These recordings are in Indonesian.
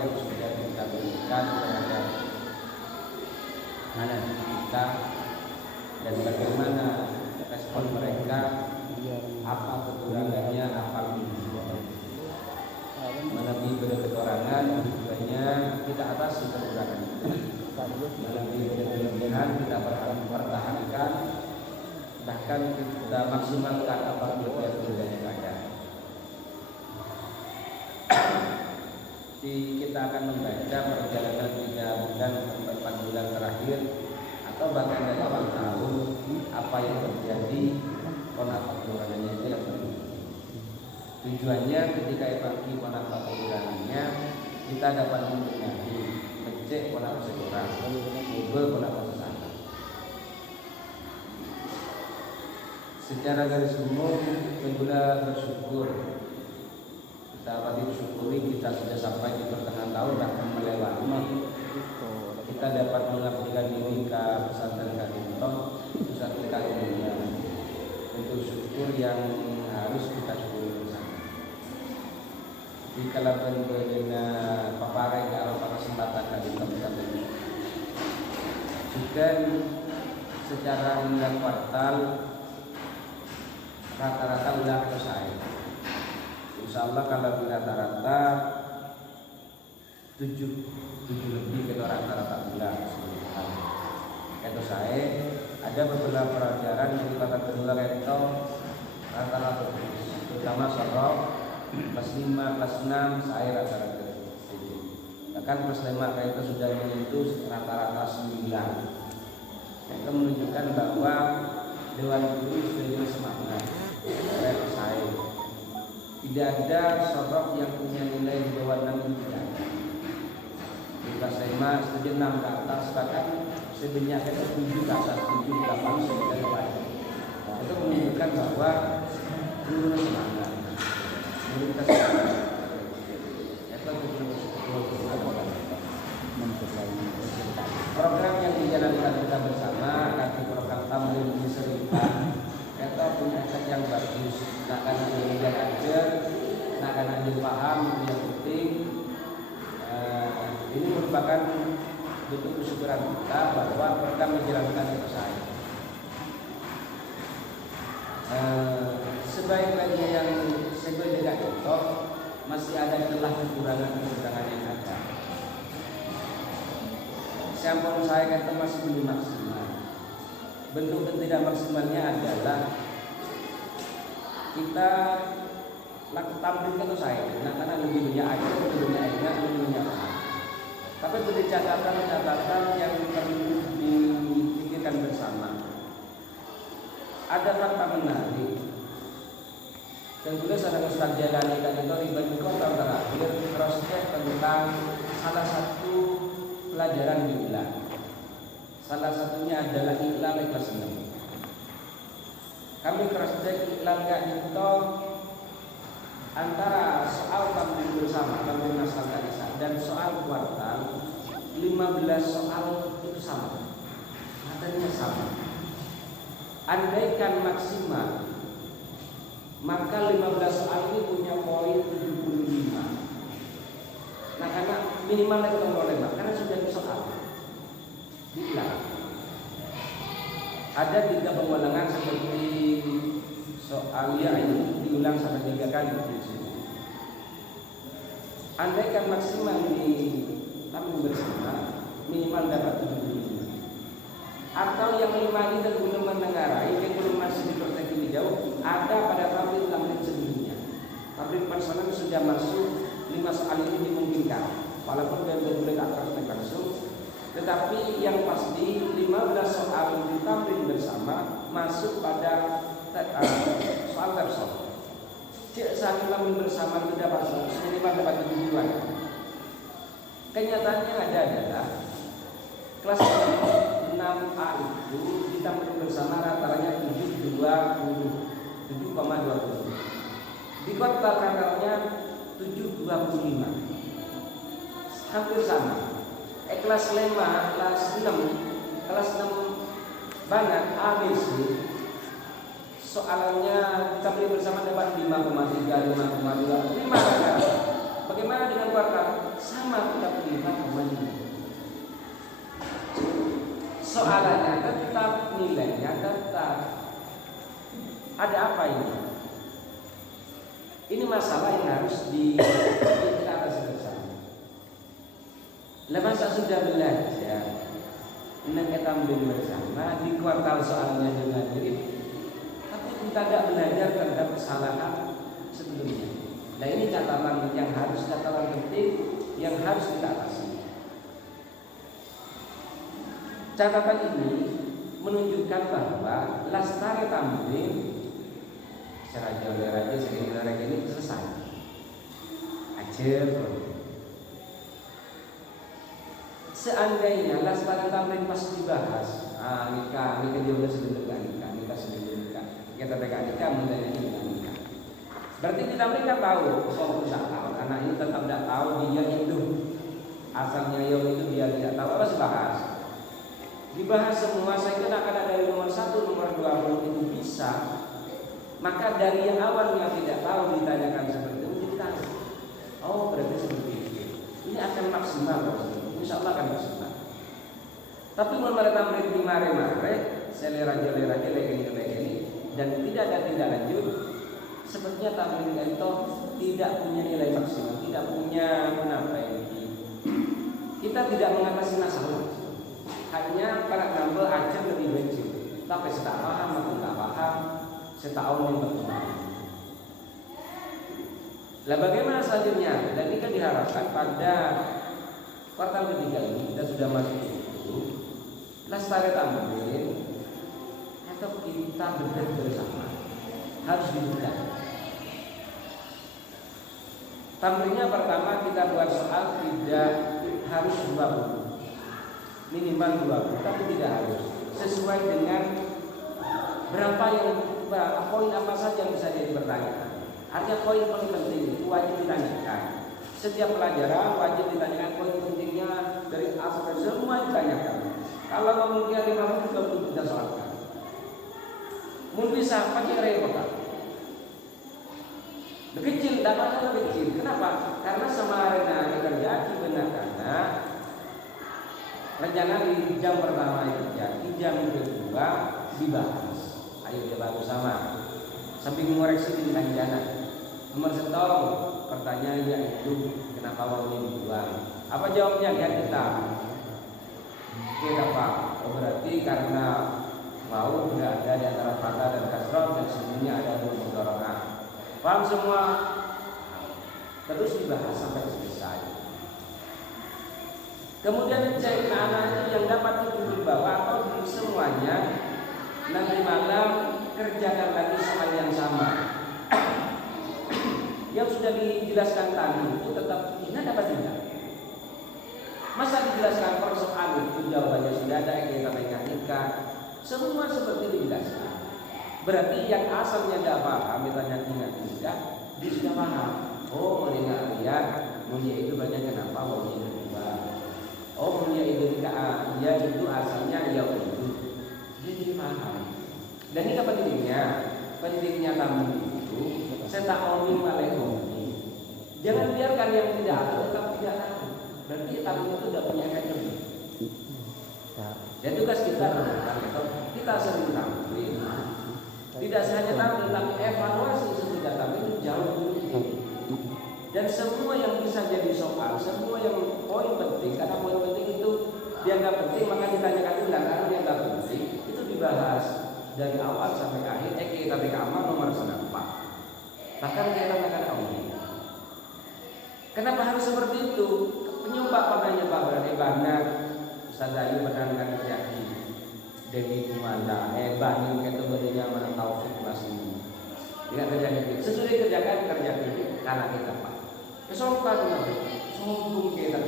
yang sudah kita berikan terhadap anak kita dan bagaimana respon mereka, apa kekurangannya, apa melalui kekurangan tujuannya kita atasi kekurangan itu. Melalui kelebihan kita berharap mempertahankan, bahkan kita maksimalkan apa kelebihan yang ada. Kita akan membaca perjalanan 3 bulan sampai 4 bulan terakhir atau bahkan dari awal tahun apa yang terjadi, apa kekurangannya itu yang penting. Tujuannya ketika evaluasi apa kekurangannya kita dapat membenahi, mengecek apa sekurang, ubah apa sesana. Secara garis umum kita bersyukur. Kita wajib syukuri kita sudah sampai di pertengahan tahun bahkan melewati. Kita dapat mengabdikan diri ke pesantren Kalinton, pusat kita dunia. Untuk syukur yang harus kita syukuri bersama. Di kala berbeda paparai ke arah kesempatan Kalinton kita bersyukur. Juga secara nilai kuartal rata-rata udah selesai. Insyaallah kalau rata-rata 7 lebih kita rata-rata bulan sebulan. Itu saya ada beberapa pelajaran yang kita kedua itu rata-rata terutama sorok kelas 5, kelas 6 saya rata-rata. Bahkan kelas 5 itu sudah menyentuh rata-rata 9. Itu menunjukkan bahwa Dewan Guru sudah semangat. Saya tidak ada sorok yang punya nilai di bawah 6 tidak. Di kelas 5 studi 6 ke atas, bahkan sebenarnya itu 7 ke atas, 7, 8, 9 lain. Itu menunjukkan bahwa guru semangat. Guru kita semangat. Itu program yang dijalankan kita bersama, nanti program tamrin di Seripan. Kita punya efek yang bagus. Nak anak belajar aja, nak anak dia paham itu yang penting. Ini merupakan bentuk kesyukuran kita bahwa program menjalankan itu saya. Sebaik-baiknya yang sebagai tidak contoh masih ada celah kekurangan yang ada. Sampel saya kata masih belum maksimal. Bentuk tidak maksimalnya adalah kita lakukan tampil itu saya, karena lebih banyak aja, lebih banyak ingat, lebih banyak paham. Tapi beri catatan yang perlu dipikirkan bersama. Ada fakta menarik. Dan juga seorang Ustaz Jalani dan itu di kota terakhir cross-check tentang salah satu pelajaran di Iqlal. Salah satunya adalah Iqlal kelas 6. Kami cross-check Iqlal itu antara soal tamrin bersama, tamrin masalah Isya dan soal kuartal 15 soal itu sama. Matanya sama. Andaikan maksimal maka 15 soal ini punya poin 75. Nah karena minimal itu problema karena sudah di soal. Diulang. Ada 3 pengulangan seperti soal ya ini diulang sampai 3 kali di sini. Andaikan maksimal di tamu bersama minimal dapat 75. Atau yang 5 ini dan belum menengarai, yang belum masih di perspektif jauh, ada pada tampil sebelumnya. Tampil personal sudah masuk 5 soal ini dimungkinkan, walaupun dia boleh akan langsung. Tetapi yang pasti 15 soal di tampil bersama masuk pada soal tersebut. Cek saat tampil bersama itu dapat minimal dapat 7-an. Kenyataannya adalah kelas 6A itu kita bersama rata-ratanya 7,20. Di kuartal rata-ratanya 7,25. Hampir sama. Kelas 5, kelas 6, kelas 6 banyak ABC. Soalnya kita beli bersama dapat 5,3, 5,2, 5 rata. Bagaimana dengan kuartal? sama kita terima temannya. Soalannya tetap, nilainya tetap. Ada apa ini? Ini masalah yang harus kita atasi bersama. Lepas sudah belajar, kita ambil bersama di kuartal soalnya dengan mirip, tapi kita tidak belajar terhadap kesalahan sebelumnya. Nah ini catatan penting yang harus kita atasi. Catatan ini menunjukkan bahwa lastari tamrin raja sehingga ini selesai. Ajar. Seandainya lastari tamrin pas dibahas, nikah dia sudah nikah kita nikah mengenai nikah. Berarti kita mereka tahu, anak ini tetap tidak tahu dia Hindu, asalnya Yom itu dia tidak tahu, apa dibahas? Dibahas semua, saya kira akan ada dari nomor 1, nomor 2 itu bisa. Maka dari yang awalnya tidak tahu ditanyakan seperti itu, kita oh berarti seperti itu. Ini akan maksimal, insya Allah akan maksimal. Tapi mereka mereka mare-mare, selera ini dan tidak ada tindak lanjut. Sepertinya tamrin itu tidak punya nilai maksimal, tidak punya kita tidak mengatasi masalah. Hanya para nambah aja lebih benci. Tapi saya tak paham atau tak paham, saya tahu yang berkembang. Lah bagaimana selanjutnya? Dan ini kan diharapkan pada kuartal ketiga ini kita sudah masuk itu lastari tamrin atau kita bersama harus dibuka. Tamrinnya pertama kita buat soal tidak harus 20, minimal 20, tapi tidak harus sesuai dengan berapa poin apa saja yang bisa jadi pertanyaan. Artinya poin penting itu wajib ditanyakan. Setiap pelajaran wajib ditanyakan poin pentingnya dari A sampai semua ditanyakan. Kalau mungkin 5 juga belum kita soalkan. Mungkin bisa pakai repot. Kecil, dapatnya lebih kecil. Kenapa? Karena semarin terjadi benar karena rencana di jam pertama itu di jam kedua dibahas. Ayo kita bersama. Sambil mengoreksi di rencana. Nomor 1 pertanyaan yaitu kenapa mau dibuang? Apa jawabnya kita? Kita Pak. Oh, berarti karena mau tidak ada di antara fatah dan kasroh dan sebenarnya ada mudhara'ah. Paham semua? Terus dibahas sampai selesai. Kemudian cek anak itu yang dapat itu dibawa atau semuanya nanti malam kerjakan lagi soal yang sama. Yang sudah dijelaskan tadi itu tetap ingat apa tidak? Masa dijelaskan persoalan itu jawabannya sudah ada, kita nikah, semua seperti dijelaskan. Berarti yang asalnya tidak paham, misalnya ingat tidak, dia sudah paham. Oh, mereka lihat mulia itu banyak kenapa mulia kedua. Oh, mulia itu tidak, dia itu asalnya ya itu. Dia jadi paham. Dan ini pentingnya, tamu itu saya tak omong malaikum. Jangan biarkan yang tidak tahu tetap tidak tahu. Berarti tamu itu tidak punya kajian. Dan tugas kita sering tampil. Tidak hanya tampil, tapi evaluasi sesudah tampil itu jauh lebih penting. Dan semua yang bisa jadi soal, semua yang poin penting, karena poin penting itu dianggap penting maka ditanyakan ulang. Karena dianggap penting itu dibahas dari awal sampai akhir. Kita amal nomor 4. Bahkan kita katakan Allah. Kenapa harus seperti itu? Penyumpah makanya Pak Berani banyak Ustaz Ayu menerangkan kerjaan Dewi Kumanda, Bani kategorinya mana Taufik masih tidak kerjanya sesudah kerjakan kerja ini karena kita Pak. Kesopan sombong kita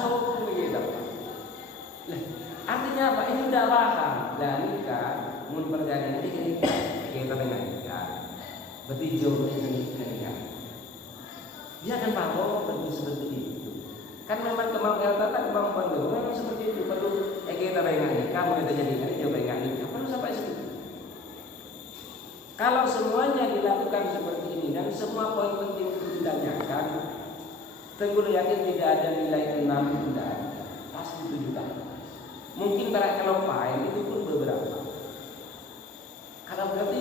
sombong kita Pak. Artinya apa? Ini udah paham dan nikah mun perjalanan ini kita dengan nikah. Berarti jauh ini nikah. Dia akan paham bentuk seperti itu. Kan memang kemampuan dulu memang seperti itu. Perlu kita bayangkan kamu kita jadikan coba bayangkan perlu sampai situ. Kalau semuanya dilakukan seperti ini dan semua poin penting itu ditanyakan, Teguh yakin tidak ada nilai 6, tidak ada. Pasti 7 ke atas. Mungkin kalau paling itu pun beberapa. Karena berarti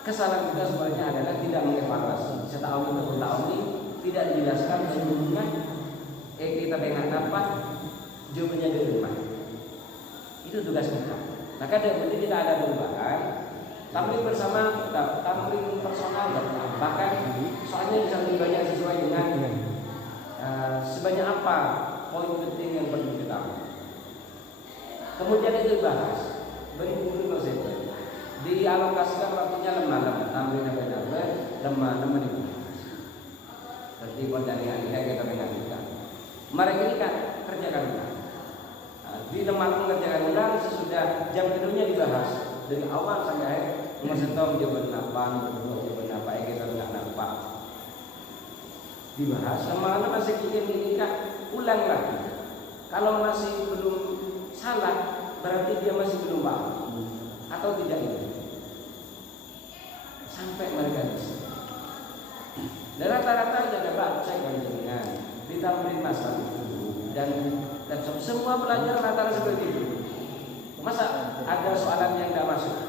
kesalahan kita sebenarnya adalah tidak mengevaluasi. Setahun atau tahun ini tidak dijelaskan sesungguhnya kita pengen apa, jawabannya di rumah. Itu tugas kita. Maka dari kita ada perubahan. Tamrin bersama, tamrin personal, bahkan soalnya bisa lebih banyak sesuai dengan sebanyak apa poin penting yang perlu kita tahu. Kemudian itu dibahas, beri 20%. Dialokasikan waktunya lemah, tamrin benar-benar lemah dibahas. Seperti pertandingan kita mengajukan. Mari ini kan kerjakan ulang. Di lemah mengerjakan ulang sesudah jam keduanya dibahas dari awal sampai akhir. Mengesetong jawaban apa, nomor 2 jawaban apa, kita nggak nampak. Dibahas, lama-lama masih ingin ulang lagi. Kalau masih belum salah, berarti dia masih belum paham atau tidak ini. Sampai mereka bisa. Dan rata-rata ada baca dengan ditambahin masalah itu dan semua pelajar rata-rata seperti itu. Masa ada soalan yang tidak masuk?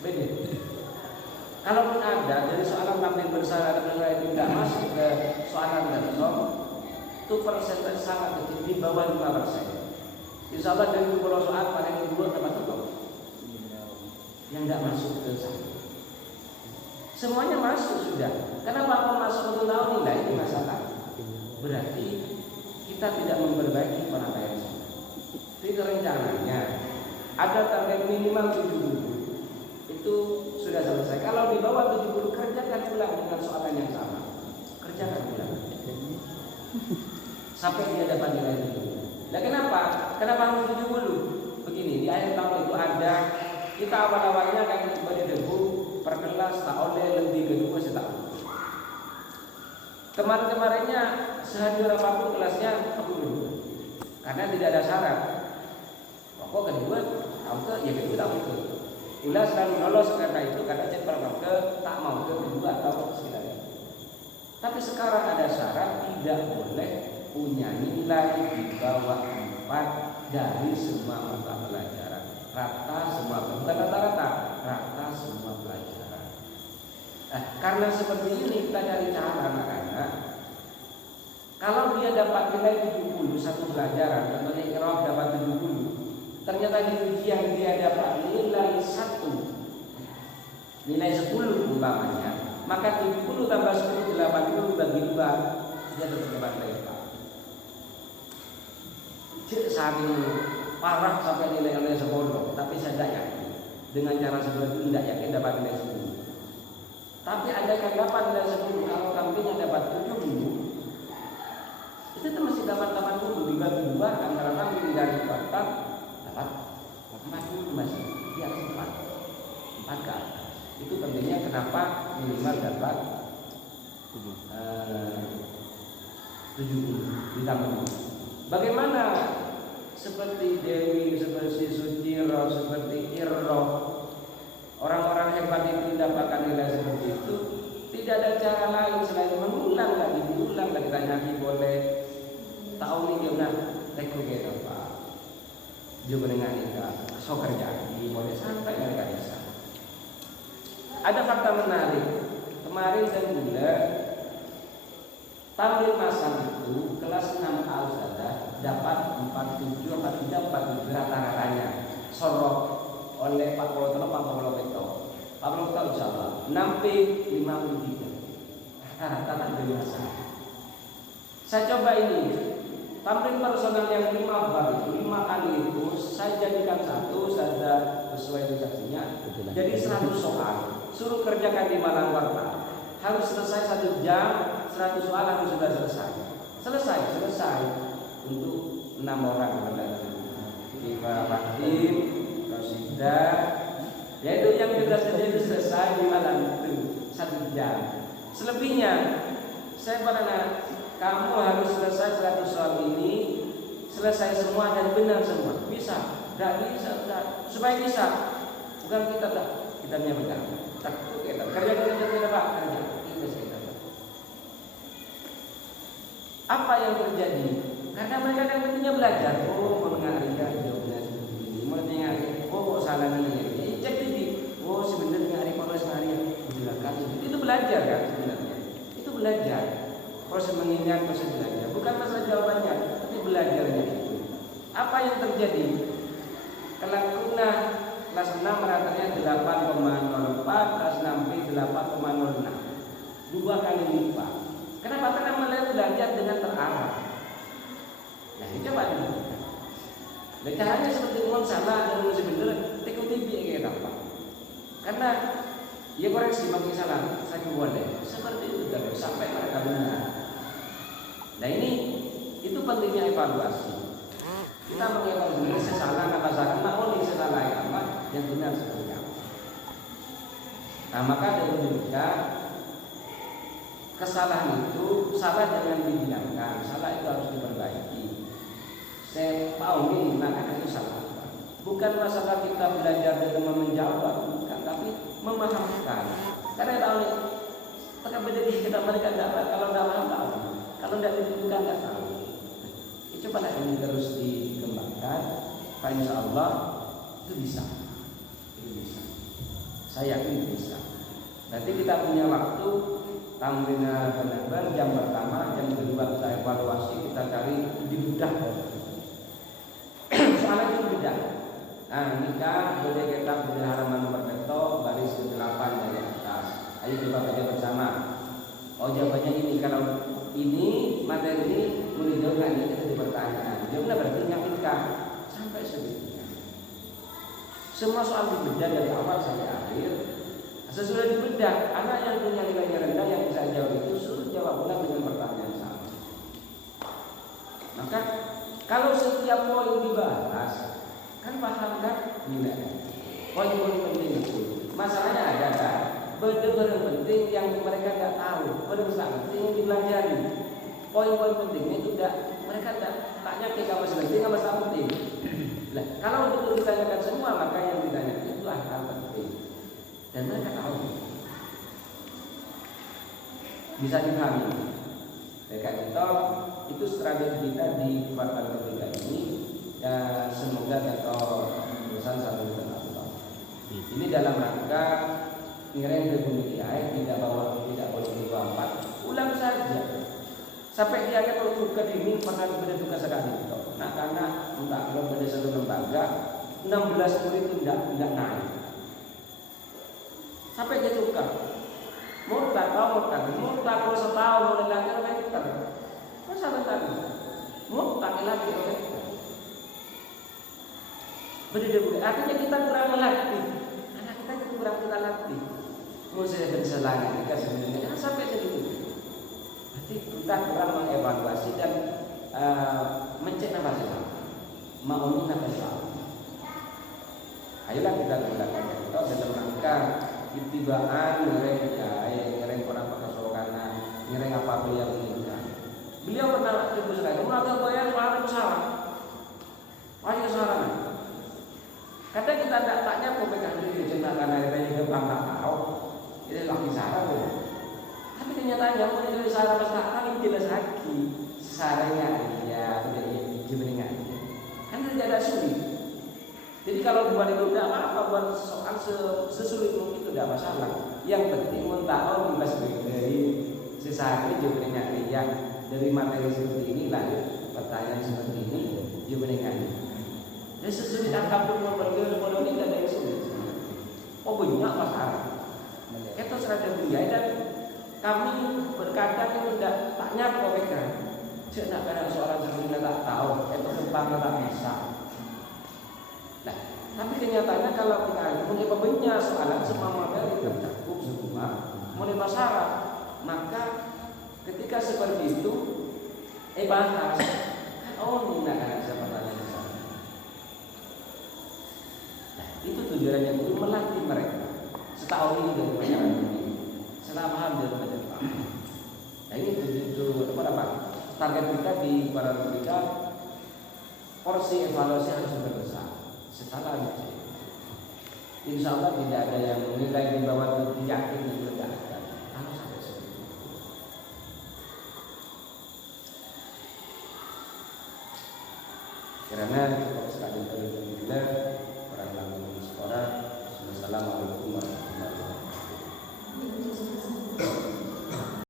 Beda. Kalaupun ada dari soalan tambahin bersyarat itu tidak masuk ke soalan dasar, itu persentase sangat kecil, di bawah 5%. Insya Allah dari 20 soal paling 2 tepat tepat yang tidak masuk ke sana. Semuanya masuk sudah. Kenapa mau masuk ke tahun nilai ini masalah? Berarti kita tidak memperbaiki penyampaian. Itu rencananya ada target minimal 70. Itu sudah selesai. Kalau di bawah 70 kerjakan ulang dengan soalan yang sama. Kerjakan ulang sampai dia dapat nilai 70. Nah kenapa? Kenapa harus 70? Begini, di akhir tahun itu ada kita awal-awalnya kan beri debu per kelas tak oleh lebih kedua setahun. Kemarin-kemarinnya sehari berapapun kelasnya aku dulu. Karena tidak ada syarat. Pokok kedua, tahu ke ya kedua tahu ke. Ulah selalu lolos karena itu karena cek ke tak mau ke kedua atau sekali. Tapi sekarang ada syarat tidak boleh punya nilai di bawah 4 dari semua mata pelajaran. Rata semua, bukan rata-rata, rata semua pelajaran. Nah, karena seperti ini kita cari cara anak-anak. Kalau dia dapat nilai 70 satu pelajaran, contohnya Iqra dapat 70. Ternyata di ujian dia dapat nilai 1, nilai 10 umpamanya, maka 70 tambah 10 80 bagi 2 dia tetap dapat nilai 4. Cik saking parah sampai nilai 10, tapi saya tidak yakin dengan cara seperti itu tidak yakin dapat nilai 10. Tapi ada yang dapat nilai 10 kalau kambingnya dapat 70, itu masih dapat 80 dibagi 2 antara kambing dan batak. 40 masih di atas 4 ke atas. Itu pentingnya kenapa minimal dapat 70 ditambah. Bagaimana seperti Dewi, seperti Suciro, seperti Irro, orang-orang hebat itu mendapatkan nilai seperti itu? Tidak ada cara lain selain mengulang lagi, tanya lagi boleh. Tahu nih dia benar, teknik kita Pak. Juga dengan kita so kerja boleh sampai mereka bisa. Ada fakta menarik kemarin dan bulan tamrin masal itu kelas 6 al-sadah dapat 47 atau tidak 47 rata-ratanya sorok oleh Pak Polo Pak Polo Beto insya Allah 6P 53 rata-rata dari masal. Saya coba ini tamrin personal yang 5 bab itu 5 kali itu saya jadikan satu saja sesuai tugasnya. Jadi 100 soal suruh kerjakan di malam warta harus selesai 1 jam 100 soal harus sudah selesai untuk 6 orang Iva Fatim Rosida yaitu yang sudah terjadi selesai di malam itu 1 jam. Selebihnya saya pernah kamu harus selesai 100 soal ini selesai semua dan benar semua. Bisa, tidak bisa, supaya bisa. Bukan kita punya benar. Takut kita kerja Pak kerja. Ini bisa kita. Apa yang terjadi? Karena mereka kan pentingnya belajar. Oh, mendengar jawabnya seperti ini. Mulai dengar, oh salah nih. Cek titik. Oh, sebenarnya hari proses hari dilakukan. Itu belajar kan sebenarnya. Itu belajar. Proses mengingat, proses belajar. Bukan masalah jawabannya, tapi belajarnya itu. Apa yang terjadi? Kalau kuna kelas 6 ratanya 8,04, kelas 6B 8,06. 2 kali lipat. Kenapa? Karena mulai belajar dengan terarah. Nah, ini coba dulu. Dan caranya seperti umum salah dan sebenarnya TKTB kayak apa? Karena ya koreksi bagi salah, saya boleh. Seperti itu terus sampai mereka benar. Nah ini itu pentingnya evaluasi. Kita mengevaluasi sesalah apa salah, mau sesalah yang benar seperti apa. Nah maka dari juga kesalahan itu salah jangan dibilangkan, salah itu harus diperbaiki. Saya tahu nih, maka itu salah. Bukan masalah kita belajar dengan menjawab, bukan, tapi memahamkan. Karena tahu nih, mereka beda di kita mereka dapat kalau tidak paham tahu, kalau tidak ditunjukkan tidak tahu. Coba ini terus dikembangkan, Pak Insya Allah itu bisa. Saya yakin bisa. Nanti kita punya waktu tampilnya benar-benar jam pertama, jam kedua kita evaluasi, kita cari dibedah. Soalnya itu beda. Nah, nikah boleh kita beli halaman nomor ketok baris ke-8 dari atas. Ayo coba baca bersama. Oh jawabannya ini, kalau ini materi ini boleh jawab ini kita dipertanyakan. Jawabnya berarti yang nikah sampai segitunya. Semua soal dibedah dari awal sampai akhir. Sesudah dibedah, anak yang punya nilainya rendah yang bisa jawab itu suruh jawab ulang dengan pertanyaan sama. Maka kalau setiap poin dibahas, kan paham kan nilai. Poin-poin penting itu. Masalahnya ada kan? Benar-benar penting yang mereka nggak tahu, benar-benar penting yang dipelajari. Poin-poin pentingnya itu mereka tanya ke kamu penting, kamu penting. Nah, kalau betul ditanyakan semua, maka yang ditanyakan itulah hal penting. Dan mereka tahu, bisa dipahami. Mereka itu strategi kita di kuartal ketiga ini. Ya, semoga kita urusan satu Allah. Ini dalam rangka ngiring Republik IAE tidak boleh 24. Ulang saja. Sampai dia kalau buka ini pernah berduka sekali. Nah karena entah kalau pada satu lembaga 16 murid itu tidak naik. Sampai dia suka. Murtad kalau setahun mulai lagi meter. Masa bentar? Murtad lagi meter. Beda-beda. Artinya kita kurang latih. Anak kita kurang kita latih. Mau saya berselangat kita sebenarnya jangan sampai segitu. Berarti kita kurang mengevaluasi dan mencek apa sih? Maunya apa sih? Ayolah kita gunakan itu dalam rangka itibaan ngereng orang pakasokanna, ngereng apa yang diinginkan. Beliau pernah terus kata, "Mau bayar soal pesawat." Wajib soalan. Kata kita tidak tanya pemegang diri jenah karena itu tak tahu. Itu lagi salah loh. Tapi kenyataannya mau jadi salah pasti ini jelas lagi. Saranya ya menjadi jemeringan. Kan tidak ada sulit. Jadi kalau buat itu tidak apa-apa, buat soal sesulit mungkin itu tidak masalah. Yang penting mau tahu bebas dari sesari jemeringan yang dari materi seperti ini lanjut pertanyaan seperti ini jemeringan. Dan sesulit apapun memperoleh ini tidak ada yang sulit. Oh banyak masalah. Kita strategi dan kami berkadang itu tidak tanya mereka. Jangan ada seorang sebelumnya tak tahu, itu tentang tak bisa. Nah, tapi kenyataannya kalau kita punya banyak soalan semua materi tercakup semua, mulai masyarakat, maka ketika seperti itu, bahas, oh ini nak ada pertanyaan sana. Nah, itu tujuannya guru melatih mereka. Setahun ini dari pelajaran ini, setelah paham dari pelajaran paham. Nah ini itu apa? Target kita di para kita porsi evaluasi harus berbesar. Setelah itu, insya Allah tidak ada yang menilai di bawah itu yakin dan tidak ada. Harus ada seperti itu. Kirana cukup sekali bila orang lain sekolah. Wassalamualaikum warahmatullahi wabarakatuh.